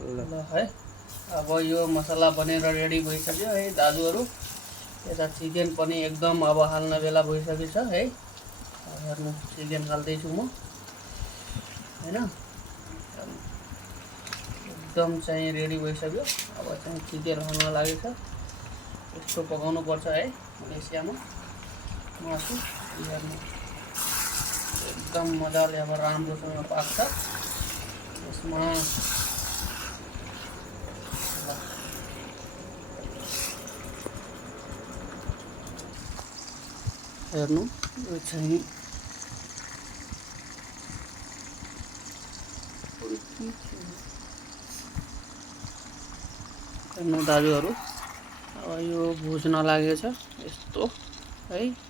ल है अब यो मसला बनेर रेडी भइसक्यो है दाजुहरू। यता चिकन पनि एकदम अब हाल्न बेला भइसकेको छ है। हेर्नु चिकन हाल्दैछु म हैन, एकदम चाहिँ रेडी भइसक्यो। अब चाहिँ चिकन हाल्न लागेको छ। यस्तो पकाउनु पर्छ है मलेसियामा मासु। हेर्नु एकदम मजाले अब राम्रोसँग पाक्छ। यसमा हेर्नु यो चाहिँ हेर्नु दाजुहरू अब यो भुज्न लागेको छ यस्तो है।